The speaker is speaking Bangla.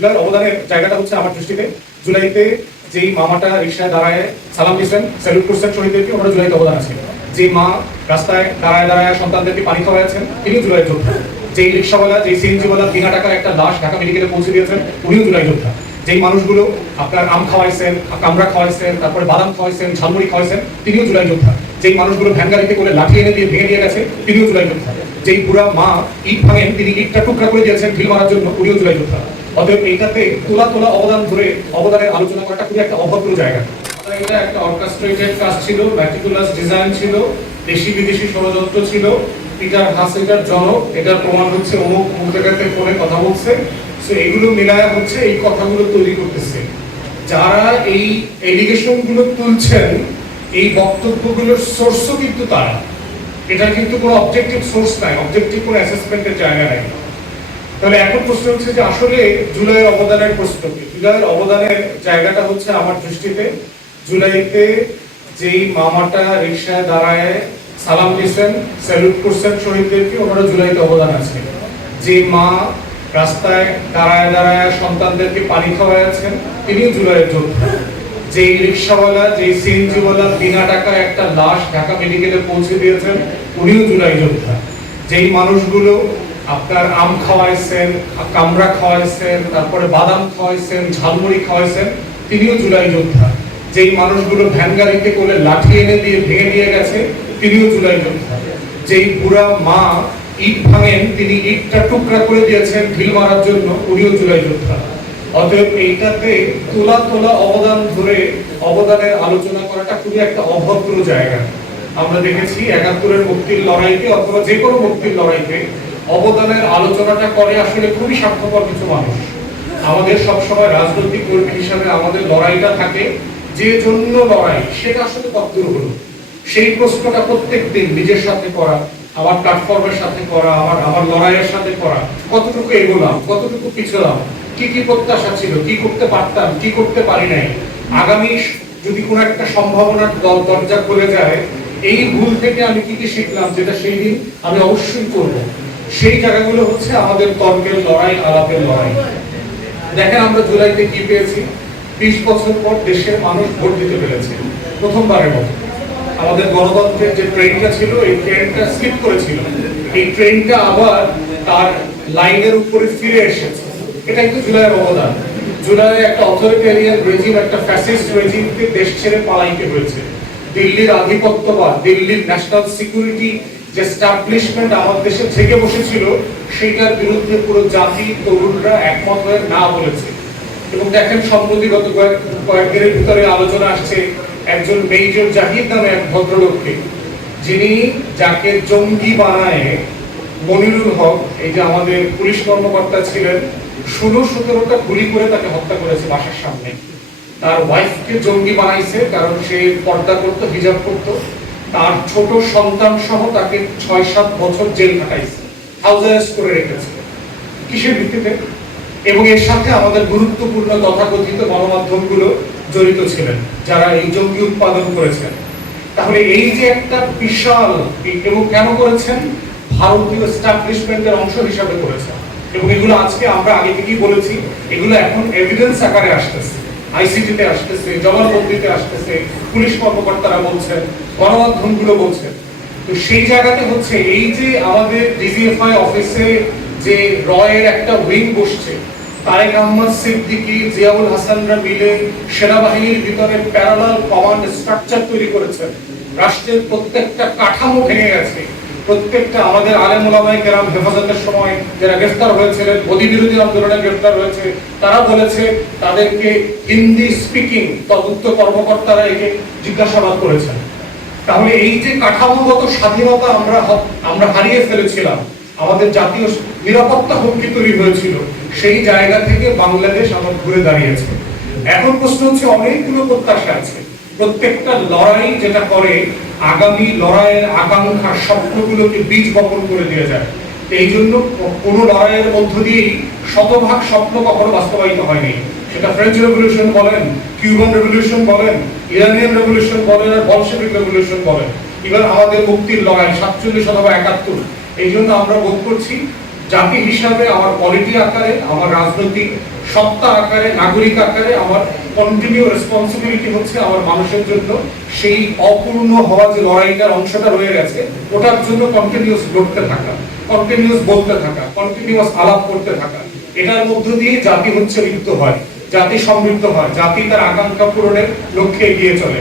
জুলাইয়ের অবদানের জায়গাটা হচ্ছে আমার দৃষ্টিতে জুলাইতে যেই মামাটা রিক্সায় দাঁড়ায় সালাম দিচ্ছেন, স্যালুট করছেন শহীদদেরকে, ওনারা জুলাইতে অবদান আছে। যে মা রাস্তায় দাঁড়ায় দাঁড়ায় সন্তানদেরকে পানি খাওয়াচ্ছেন, তিনিও জুলাই যোদ্ধা। যেই রিক্সাওয়ালা, যেই সিএনজিওয়ালা বিনা টাকার একটা লাশ ঢাকা মেডিকেলে পৌঁছে দিয়েছেন, উনিও জুলাই যোদ্ধা। যেই মানুষগুলো আপনার আম খাওয়াইছেন, কামড়া খাওয়াইছেন, তারপরে বাদাম খাওয়াইছেন, ঝালমুড়ি খাওয়াইছেন, তিনিও জুলাই যোদ্ধা। যেই মানুষগুলো ভ্যান গাড়িতে করে লাঠি এনে দিয়ে ভেঙে দিয়ে গেছে, তিনিও জুলাই যোদ্ধা। যেই বুড়া মা ইট ভাঙেন, তিনি ইটটা টুকরা করে দিয়েছেন ঢিল মারার জন্য, উনিও জুলাই যোদ্ধা। অতএব এইটাতে তোলা তোলা অবদান ধরে অবদানের আলোচনা করাটা খুবই একটা অভদ্র জায়গা। এটা একটা অর্কেস্ট্রেটেড কাজ ছিল, ম্যাটিকুলাস ডিজাইন ছিল, দেশি বিদেশি ষড়যন্ত্র ছিল। পিটার হাস এটার জনক, এটার প্রমাণ হচ্ছে অমুক অমুক জায়গাতে ফোনে কথা বলছে। সো এগুলো মিলায়া হচ্ছে এই কথাগুলো তৈরি করতেছে। যারা এই এলিগেশন গুলো তুলছেন, এই বক্তব্যগুলোর সোর্সও কিন্তু তারা। এটা কিন্তু কোনো অবজেক্টিভ সোর্স নাই, অবজেক্টিভ কোনো অ্যাসেসমেন্টের জায়গা নাই। তাহলে এখন প্রশ্ন হচ্ছে যে আসলে জুলাইয়ের অবদানের প্রশ্ন কি? জুলাইয়ের অবদানের জায়গাটা হচ্ছে আমার দৃষ্টিতে জুলাইতে যেই মামাটা রিক্সায় দাঁড়ায় সালাম দিচ্ছেন, স্যালুট করছেন শহীদদেরকে, ওনারা জুলাইতে অবদান আছে। যে মা রাস্তায় দাঁড়ায় দাঁড়ায় সন্তানদেরকে পানি খাওয়াচ্ছেন, তিনিও জুলাইয়ের যোদ্ধা। যেই রিক্সাওয়ালা, যেই সিএনজিওয়ালা বিনা টাকায় একটা লাশ ঢাকা মেডিকেলে পৌঁছে দিয়েছেন, উনিও জুলাই যোদ্ধা। যেই মানুষগুলো আপনার আম খাওয়াইছেন, কামড়া খাওয়াইছেন, তারপরে বাদাম খাওয়াইছেন, ঝালমুড়ি খাওয়াইছেন, তিনিও জুলাই যোদ্ধা। যেই মানুষগুলো ভ্যান গাড়িতে করে লাঠি এনে দিয়ে ভেঙে দিয়ে গেছে, তিনিও জুলাই যোদ্ধা। যেই বুড়া মা ইট ভাঙেন, তিনি ইটটা টুকরা করে দিয়েছেন ঢিল মারার জন্য, উনিও জুলাই যোদ্ধা। অতএব এইটাতে তোলা তোলা অবদান ধরে অবদানের আলোচনা করাটা খুবই একটা অভদ্র জায়গা। আমরা দেখেছি ৭১-এর মুক্তির লড়াইতে অথবা যে কোনো মুক্তির লড়াইতে অবদানের আলোচনাটা করে আসলে খুবই স্বার্থপর কিছু মানুষ। আমাদের সবসময় রাজনৈতিক কর্মী হিসাবে আমাদের লড়াইটা থাকে, যে জন্য লড়াই সেটা আসলে কতদূর হলো, সেই প্রশ্নটা প্রত্যেক দিন নিজের সাথে করা, আমার প্ল্যাটফর্মের সাথে করা, আমার লড়াইয়ের সাথে করা, কতটুকু এগোলাম, কতটুকু পিছলাম, কি কি প্রত্যাশা ছিল, কি করতে পারতাম, কি করতে পারি নাই, আগামী যদি কোনো একটা সম্ভাবনার দরজা খুলে যায়, এই ভুল থেকে আমি কি কি শিখলাম, যেটা সেই দিন আমি অবশ্যই করব। সেই জায়গাগুলো হচ্ছে আমাদের তর্কের লড়াই, আলাপের লড়াই। দেখেন আমরা জুলাইতে কি পেয়েছি, 20 বছর পর দেশের মানুষ ভোট দিতে পেরেছে প্রথমবারের মতো। আমাদের গণতন্ত্রের যে ট্রেনটা ছিল, এই ট্রেনটা স্লিপ করেছিল, এই ট্রেনটা আবার তার লাইনের উপরে ফিরে এসেছে। এটা কিন্তু জুলাইয়ের অবদান। জুলাইয়ে একটা অথরিটেরিয়ান রেজিম, একটা ফ্যাসিস্ট রেজিমকে দেশ ছেড়ে পালাইতে হয়েছে। দিল্লির আধিপত্যবাদ, দিল্লির ন্যাশনাল সিকিউরিটি যে এস্টাবলিশমেন্ট আমাদের দেশে থেকে বসেছিল, সেইটার বিরুদ্ধে পুরো জাতি, তরুণরা একমত হয়ে না বলেছে। এবং দেখেন সম্প্রতি গত কয়েকদিনের ভিতরে আলোচনা আসছে একজন মেজর জাহিদ নামে এক ভদ্রলোককে, যিনি যাকে জঙ্গি বানায় মনিরুল হক, এই যে আমাদের পুলিশ কর্মকর্তা ছিলেন, 16-17টা গুলি করে তাকে হত্যা করেছে বাসার সামনে। তার ওয়াইফকে জঙ্গি বানাইছে কারণ সে পর্দা করতো, হিজাব করতো। তার ছোট সন্তান সহ তাকে 6-7 বছর জেল কাটাইছে, হাউস অ্যারেস্ট করে রেখেছে। কিসের ভিত্তিতে? এবং এর সাথে আমাদের গুরুত্বপূর্ণ তথাকথিত গণমাধ্যমগুলো জড়িত ছিলেন, যারা এই জঙ্গি উৎপাদন করেছেন। তাহলে এই যে একটা বিশাল, এবং কেন করেছেন? ভারতীয় এস্টাবলিশমেন্টের অংশ হিসাবে করেছেন। এবং এগুলো আজকে আমরা আগে থেকেই বলেছি, এগুলো এখন এভিডেন্স আকারে আসতেছে, আইসিটিতে আসতেছে, জবানবন্দিতে আসতেছে, পুলিশ কর্মকর্তারা বলছেন, গণমাধ্যমগুলো বলছেন। তো সেই জায়গাতে হচ্ছে এই যে আমাদের ডিজিএফআই অফিসে যে রয়ের একটা উইং বসছে, তারেক আহমদ সিদ্দিকী, জিয়াউল হাসানরা মিলে সেনাবাহিনীর ভিতরে প্যারালাল কমান্ড স্ট্রাকচার তৈরি করেছেন। রাষ্ট্রের প্রত্যেকটা কাঠামো ভেঙে গেছে। প্রত্যেকটা আমাদের আলেম ওলামায়ে কেরাম হেফাজতের সময় যারা গ্রেফতার হয়েছিলেন, মোদী বিরোধী আন্দোলনে গ্রেফতার হয়েছে, তারা বলেছে তাদেরকে হিন্দি স্পিকিং তদন্ত কর্মকর্তারা একে জিজ্ঞাসাবাদ করেছেন। তাহলে এই যে কাঠামোগত স্বাধীনতা আমরা হারিয়ে ফেলেছিলাম, আমাদের জাতীয় নিরাপত্তা হুমকি তৈরি হয়েছিল, সেই জায়গা থেকে বাংলাদেশ আবার ঘুরে দাঁড়িয়েছে। এখন প্রশ্ন হচ্ছে অনেকগুলো প্রত্যাশা আছে। প্রত্যেকটা লড়াই যেটা করে, আগামী লড়াইয়ের আকাঙ্ক্ষার স্বপ্নগুলোকে বীজ বপন করে দিয়ে যায়। এই জন্য কোন লড়াইয়ের মধ্য দিয়েই শতভাগ স্বপ্ন কখনো বাস্তবায়িত হয়নি। সেটা ফ্রেঞ্চ রেভলিউশন বলেন, কিউবান রেভলিউশন বলেন, ইরানিয়ান রেভলিউশন বলেন, আর বলশেভিক রেভলিউশন বলেন, এবার আমাদের মুক্তির লড়াই 47 অথবা 71। এই জন্য আমরা বোধ করছি জাতি হিসাবে আমার পলিটি আকারে, আমার রাজনৈতিক সত্তা আকারে, নাগরিক আকারে আমার কন্টিনিউ রেসপন্সিবিলিটি হচ্ছে আমার মানুষের জন্য সেই অপূর্ণ হওয়া যে লড়াইটার অংশটা রয়ে গেছে ওটার জন্য কন্টিনিউয়াস লড়তে থাকা, কন্টিনিউয়াস বলতে থাকা, কন্টিনিউয়াস আলাপ করতে থাকা। এটার মধ্য দিয়ে জাতি হচ্ছে লিপ্ত হয়, জাতি সমৃদ্ধ হয়, জাতি তার আকাঙ্ক্ষা পূরণের লক্ষ্যে এগিয়ে চলে।